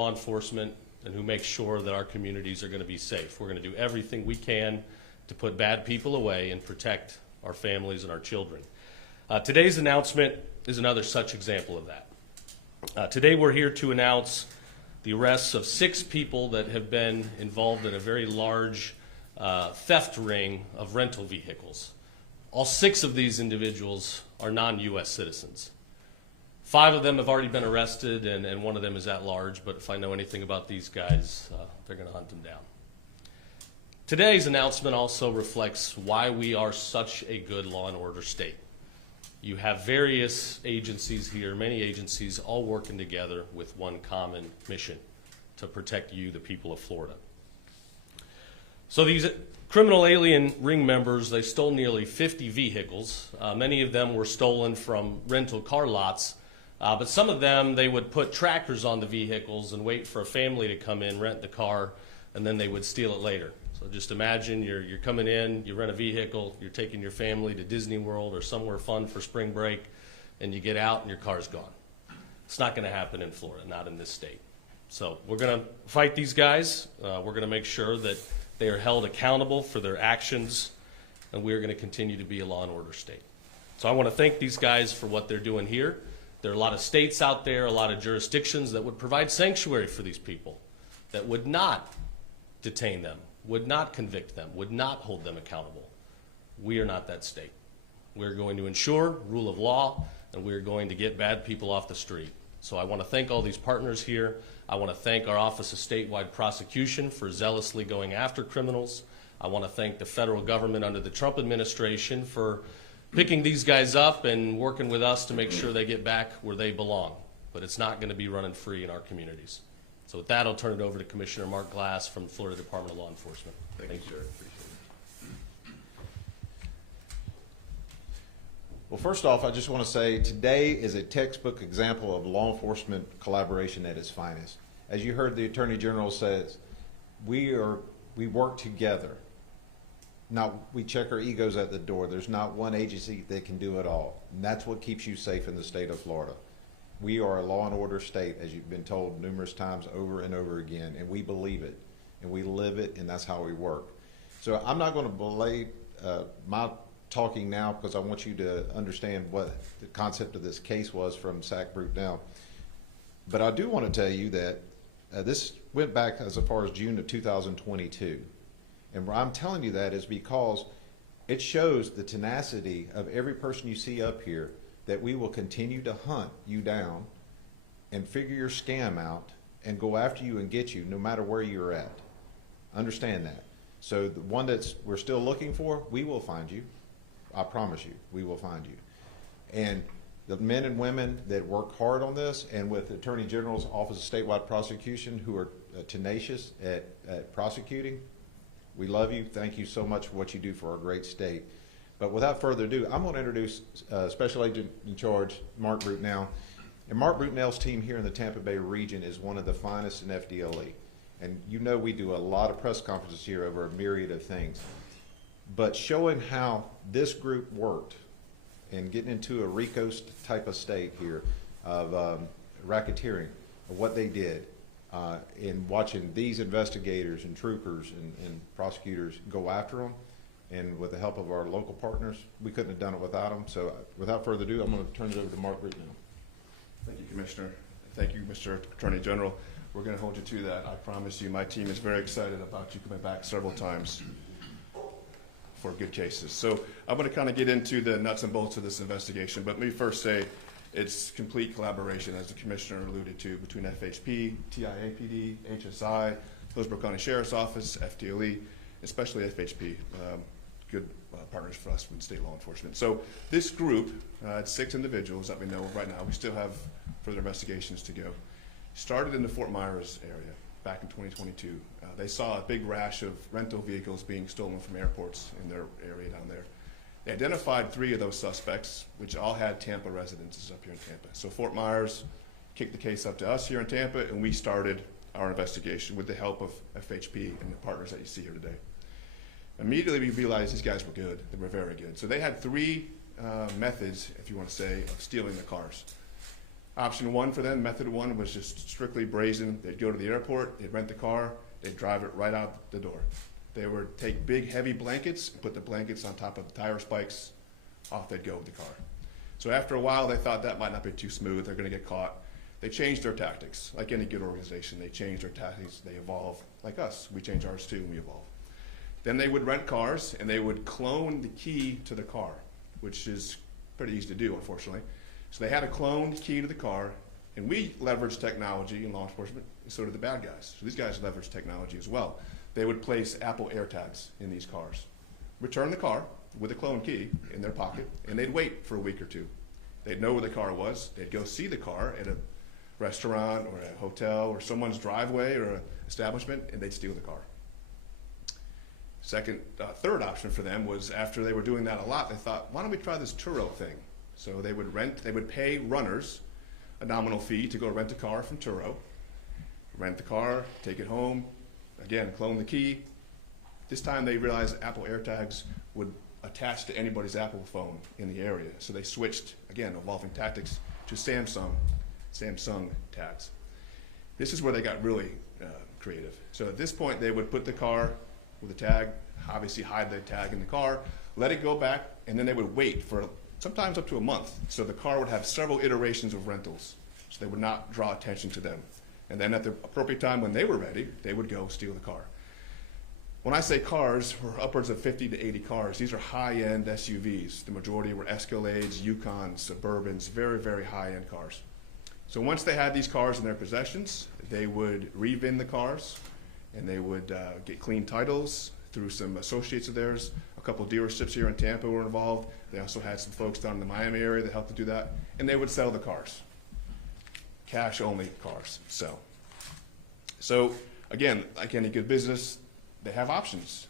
law enforcement and who makes sure that our communities are going to be safe. We're going to do everything we can to put bad people away and protect our families and our children. Today's announcement is another such example of that. Today we're here to announce the arrests of 6 people that have been involved in a very large theft ring of rental vehicles. All 6 of these individuals are non-U.S. citizens. 5 of them have already been arrested, and 1 of them is at large, but if I know anything about these guys, they're going to hunt them down. Today's announcement also reflects why we are such a good law and order state. You have various agencies here, many agencies, all working together with one common mission: to protect you, the people of Florida. So these criminal alien ring members, they stole nearly 50 vehicles. Many of them were stolen from rental car lots, but some of them, they would put trackers on the vehicles and wait for a family to come in, rent the car, and then they would steal it later. So just imagine you're coming in, you rent a vehicle, you're taking your family to Disney World or somewhere fun for spring break, and you get out and your car's gone. It's not going to happen in Florida, not in this state. So we're going to fight these guys. We're going to make sure that they are held accountable for their actions, and we're going to continue to be a law and order state. So I want to thank these guys for what they're doing here. There are a lot of states out there, a lot of jurisdictions that would provide sanctuary for these people, that would not detain them, would not convict them, would not hold them accountable. We are not that state. We're going to ensure rule of law, and we're going to get bad people off the street. So I want to thank all these partners here. I want to thank our Office of Statewide Prosecution for zealously going after criminals. I want to thank the federal government under the Trump administration for picking these guys up and working with us to make sure they get back where they belong. But it's not going to be running free in our communities. So with that, I'll turn it over to Commissioner Mark Glass from the Florida Department of Law Enforcement. Thank you, sir. Appreciate it. Well, first off, I just want to say today is a textbook example of law enforcement collaboration at its finest. As you heard the Attorney General says, we work together. We check our egos at the door. There's not one agency that can do it all. And that's what keeps you safe in the state of Florida. We are a law and order state, as you've been told numerous times over and over again, and we believe it, and we live it, and that's how we work. So I'm not going to belay my talking now because I want you to understand what the concept of this case was from Sac Brute down. But I do want to tell you that this went back as far as June of 2022. And why I'm telling you that is because it shows the tenacity of every person you see up here, that we will continue to hunt you down and figure your scam out and go after you and get you no matter where you're at. Understand that. So the one we're still looking for, we will find you. I promise you, we will find you. And the men and women that work hard on this, and with the Attorney General's Office of Statewide Prosecution, who are tenacious at prosecuting, we love you. Thank you so much for what you do for our great state. But without further ado, I'm going to introduce Special Agent in Charge, Mark Brutnell. And Mark Brutnell's team here in the Tampa Bay region is one of the finest in FDLE. And you know we do a lot of press conferences here over a myriad of things. But showing how this group worked and getting into a RICO type of state here of racketeering, of what they did, in watching these investigators and troopers and prosecutors go after them, and with the help of our local partners, we couldn't have done it without them. So without further ado, I'm going to turn it over to Mark Brutnell. Thank you, Commissioner. Thank you, Mr. Attorney General. We're going to hold you to that. I promise you, my team is very excited about you coming back several times for good cases. So I'm going to kind of get into the nuts and bolts of this investigation, but let me first say it's complete collaboration, as the Commissioner alluded to, between FHP, TIAPD, HSI, Hillsborough County Sheriff's Office, FDLE, especially FHP, good partners for us with state law enforcement. So this group, it's 6 individuals that we know of right now. We still have further investigations to go. Started in the Fort Myers area back in 2022. They saw a big rash of rental vehicles being stolen from airports in their area down there. They identified 3 of those suspects, which all had Tampa residences up here in Tampa. So Fort Myers kicked the case up to us here in Tampa, and we started our investigation with the help of FHP and the partners that you see here today. Immediately we realized these guys were good. They were very good. So they had 3 methods, if you want to say, of stealing the cars. Option one for them, method one, was just strictly brazen. They'd go to the airport, they'd rent the car, they'd drive it right out the door. They would take big, heavy blankets, put the blankets on top of the tire spikes, off they'd go with the car. So after a while, they thought that might not be too smooth, they're gonna get caught. They changed their tactics. Like any good organization, they change their tactics, they evolve. Like us, we change ours too, and we evolve. Then they would rent cars, and they would clone the key to the car, which is pretty easy to do, unfortunately. So they had a cloned key to the car, and we leveraged technology in law enforcement, and so did the bad guys. So these guys leveraged technology as well. They would place Apple AirTags in these cars, return the car with a cloned key in their pocket, and they'd wait for a week or two. They'd know where the car was. They'd go see the car at a restaurant or a hotel or someone's driveway or an establishment, and they'd steal the car. Third option for them was, after they were doing that a lot, they thought, why don't we try this Turo thing? So they would pay runners a nominal fee to go rent a car from Turo, rent the car, take it home, again, clone the key. This time they realized Apple AirTags would attach to anybody's Apple phone in the area. So they switched, again, evolving tactics, to Samsung tags. This is where they got really creative. So at this point, they would put the car with a tag, obviously hide the tag in the car, let it go back, and then they would wait for sometimes up to a month. So the car would have several iterations of rentals, so they would not draw attention to them. And then at the appropriate time when they were ready, they would go steal the car. When I say cars, we're upwards of 50 to 80 cars. These are high-end SUVs. The majority were Escalades, Yukons, Suburbans, very, very high-end cars. So once they had these cars in their possessions, they would re-VIN the cars, and they would get clean titles through some associates of theirs. A couple of dealerships here in Tampa were involved. They also had some folks down in the Miami area that helped to do that, and they would sell the cars. Cash-only cars sell. So again, like any good business, they have options.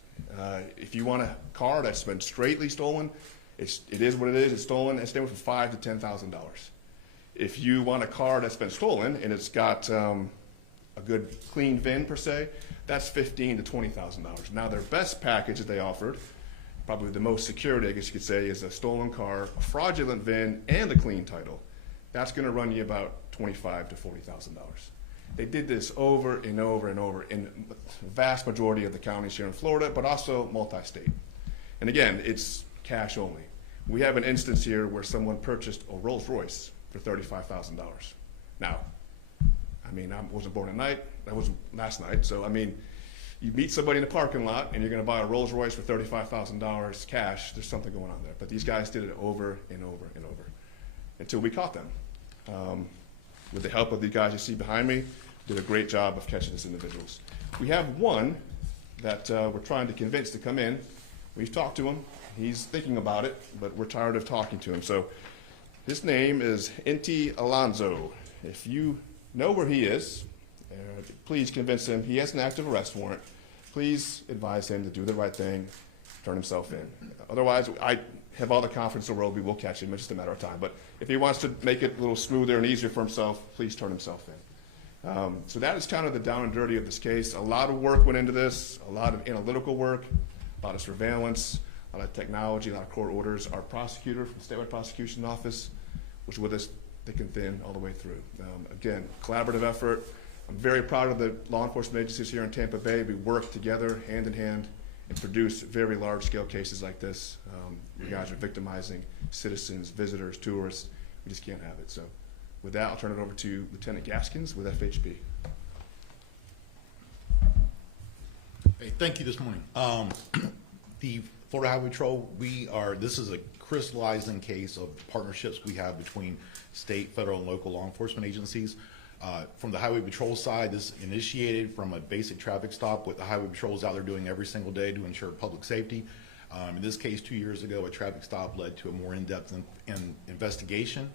If you want a car that's been straightly stolen, it is what it is. It's stolen. It's anywhere from $5,000 to $10,000. If you want a car that's been stolen and it's got a good clean VIN per se, that's $15,000 to $20,000. Now their best package that they offered, probably the most security, I guess you could say, is a stolen car, a fraudulent VIN, and a clean title. That's going to run you about $25,000 to $40,000. They did this over and over and over in the vast majority of the counties here in Florida, but also multi-state. And again, it's cash only. We have an instance here where someone purchased a Rolls Royce for $35,000. Now, I mean, I wasn't born at night. That was last night. So, I mean, you meet somebody in the parking lot and you're going to buy a Rolls Royce for $35,000 cash. There's something going on there. But these guys did it over and over and over until we caught them. With the help of the guys you see behind me, did a great job of catching these individuals. We have one that we're trying to convince to come in. We've talked to him. He's thinking about it, but we're tired of talking to him. So his name is Inti Alonso. If you know where he is, please convince him. He has an active arrest warrant. Please advise him to do the right thing, turn himself in. Otherwise, I have all the confidence in the world we will catch him. It's just a matter of time. But if he wants to make it a little smoother and easier for himself, please turn himself in. So that is kind of the down and dirty of this case. A lot of work went into this, a lot of analytical work, a lot of surveillance, a lot of technology, a lot of court orders. Our prosecutor from the Statewide Prosecution Office was with us thick and thin all the way through. Again, collaborative effort. I'm very proud of the law enforcement agencies here in Tampa Bay. We work together, hand in hand, and produce very large-scale cases like this. You guys are victimizing citizens, visitors, tourists. We just can't have it. So with that, I'll turn it over to Lieutenant Gaskins with FHP. Hey, thank you this morning. The Florida Highway Patrol, this is a crystallizing case of partnerships we have between state, federal, and local law enforcement agencies. From the Highway Patrol side, this initiated from a basic traffic stop, what the Highway Patrol is out there doing every single day to ensure public safety. In this case, 2 years ago, a traffic stop led to a more in-depth investigation.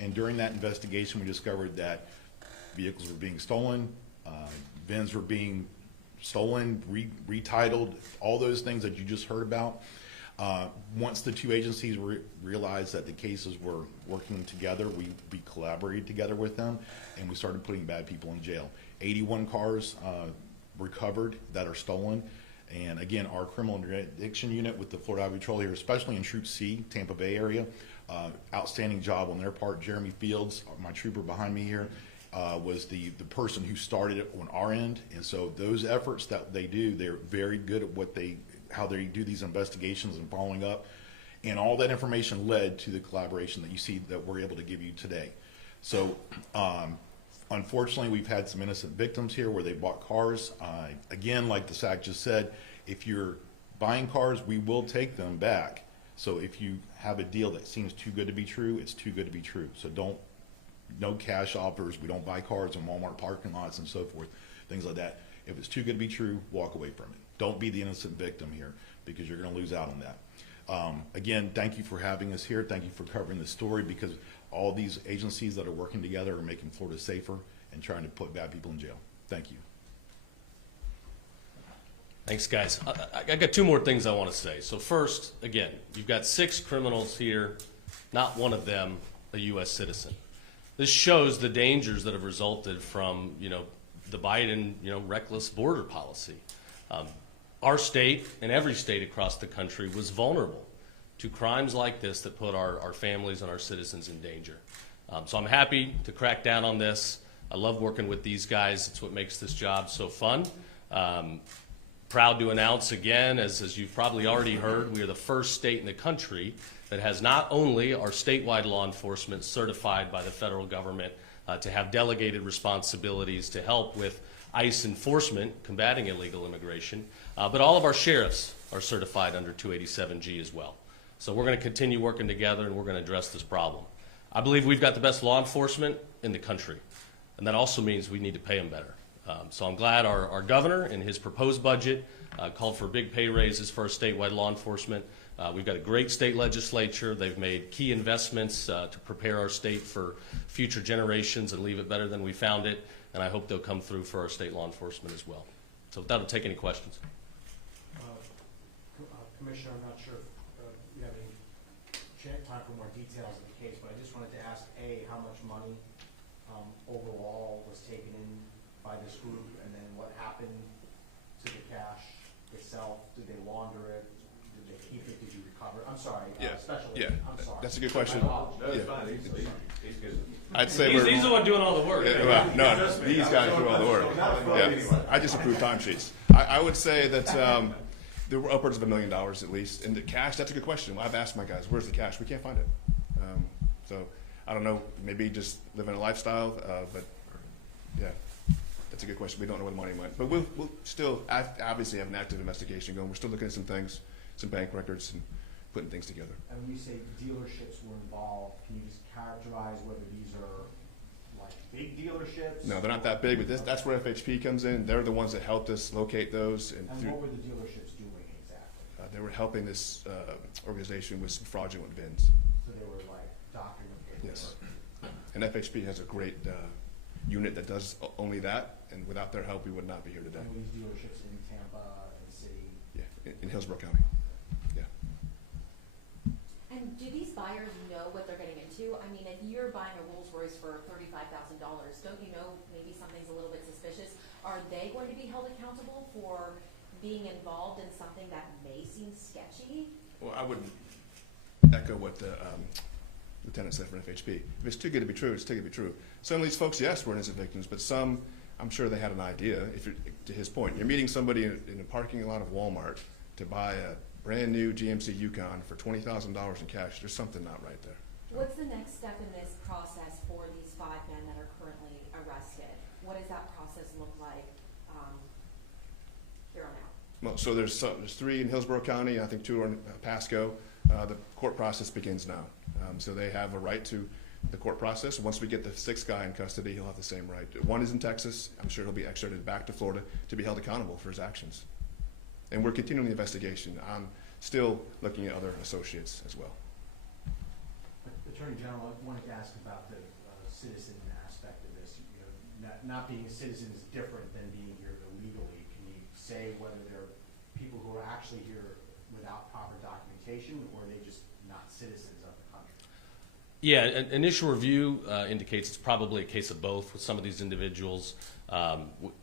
And during that investigation, we discovered that vehicles were being stolen, VINs were being stolen, retitled, all those things that you just heard about. Once the two agencies realized that the cases were working together, we collaborated together with them, and we started putting bad people in jail. 81 cars recovered that are stolen. And again, our criminal interdiction unit with the Florida Highway Patrol here, especially in Troop C, Tampa Bay area, Outstanding job on their part. Jeremy Fields, my trooper behind me here, was the person who started it on our end. And so those efforts that they do, they're very good at how they do these investigations and following up. And all that information led to the collaboration that you see that we're able to give you today. So unfortunately, we've had some innocent victims here where they bought cars. Again, like the SAC just said, if you're buying cars, we will take them back. So if you have a deal that seems too good to be true, it's too good to be true. So no cash offers. We don't buy cars in Walmart parking lots and so forth, things like that. If it's too good to be true, walk away from it. Don't be the innocent victim here, because you're going to lose out on that. Again, thank you for having us here. Thank you for covering the story, because all these agencies that are working together are making Florida safer and trying to put bad people in jail. Thank you. Thanks, guys. I got two more things I want to say. So first, again, you've got 6 criminals here, not one of them a U.S. citizen. This shows the dangers that have resulted from, the Biden, reckless border policy. Our state and every state across the country was vulnerable to crimes like this that put our families and our citizens in danger. So I'm happy to crack down on this. I love working with these guys. It's what makes this job so fun. Proud to announce again, as you've probably already heard, we are the first state in the country that has not only our statewide law enforcement certified by the federal government to have delegated responsibilities to help with ICE enforcement, combating illegal immigration, but all of our sheriffs are certified under 287G as well. So we're going to continue working together, and we're going to address this problem. I believe we've got the best law enforcement in the country, and that also means we need to pay them better. So I'm glad our governor, in his proposed budget, called for big pay raises for our statewide law enforcement. We've got a great state legislature. They've made key investments to prepare our state for future generations and leave it better than we found it. And I hope they'll come through for our state law enforcement as well. So with that, I'll take any questions. Commissioner, I'm not sure if you have any time for more details of the case, but I just wanted to ask, A, how much money overall was taken in by this group, and then what happened to the cash itself? Did they launder it? Did they keep it? Did you recover? I'm sorry, special agent. I'm sorry. That's a good question. No, it's fine. He's good. I'd say He's the one doing all the work. well, no, these guys do all the work. Yeah, I just approve timesheets. I would say that there were upwards of $1 million at least. And the cash, that's a good question. I've asked my guys, where's the cash? We can't find it. So I don't know, maybe just living a lifestyle, but yeah, that's a good question. We don't know where the money went. But we'll still obviously have an active investigation going. We're still looking at some things, some bank records, and putting things together. And when you say dealerships were involved, can you just characterize whether these are like big dealerships? No, they're not that big, but that's where FHP comes in. They're the ones that helped us locate those. And what were the dealerships doing exactly? They were helping this organization with some fraudulent VINs. So they were like doctoring them? Yes. And FHP has a great unit that does only that, and without their help, we would not be here today. And were these dealerships in Tampa, in the city? Yeah, in Hillsborough County. Yeah. And do these buyers know what they're getting into? I mean, if you're buying a Rolls Royce for $35,000, don't you know maybe something's a little bit suspicious? Are they going to be held accountable for being involved in something that may seem sketchy? Well, I would echo what the lieutenant said from FHP. If it's too good to be true, it's too good to be true. Some of these folks, yes, were innocent victims, but some, I'm sure they had an idea. If you're, to his point, you're meeting somebody in a parking lot of Walmart to buy a brand new GMC Yukon for $20,000 in cash. There's something not right there. What's the next step in this process for these 5 men that are currently arrested? What does that process look like here on out? Well, so there's 3 in Hillsborough County. I think 2 are in Pasco. The court process begins now. So they have a right to the court process. Once we get the 6th guy in custody, he'll have the same right. 1 is in Texas. I'm sure he'll be extradited back to Florida to be held accountable for his actions. And we're continuing the investigation. I'm still looking at other associates as well. Attorney General, I wanted to ask about the citizen aspect of this. You know, not being a citizen is different than being here illegally. Can you say whether there are people who are actually here without proper documentation, or are they just not citizens of the country? Yeah, an initial review indicates it's probably a case of both with some of these individuals.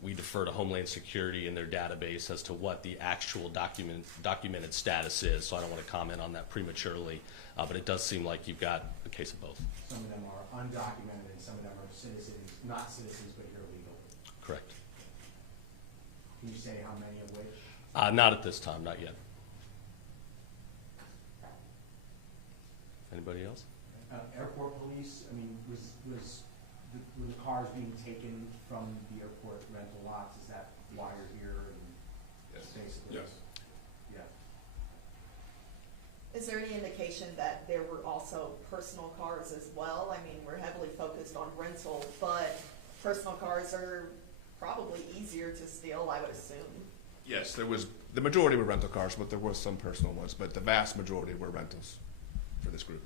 We defer to Homeland Security and their database as to what the actual documented status is, so I don't want to comment on that prematurely, but it does seem like you've got a case of both. Some of them are undocumented and some of them are citizens, not citizens, but here legally. Correct. Can you say how many of which? Not at this time, not yet. Anybody else? Airport police, I mean, were the cars being taken from the airport rental lots? Is that why you're here? And Yes. Basically. Yes. Yeah. Is there any indication that there were also personal cars as well? I mean, we're heavily focused on rental, but personal cars are probably easier to steal, I would assume. Yes, the majority were rental cars, but there were some personal ones, but the vast majority were rentals for this group.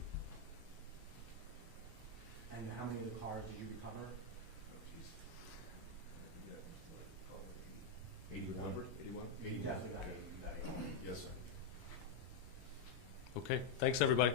And how many of the cars did you recover? 81. You definitely got 80. Yes, sir. Okay, thanks everybody.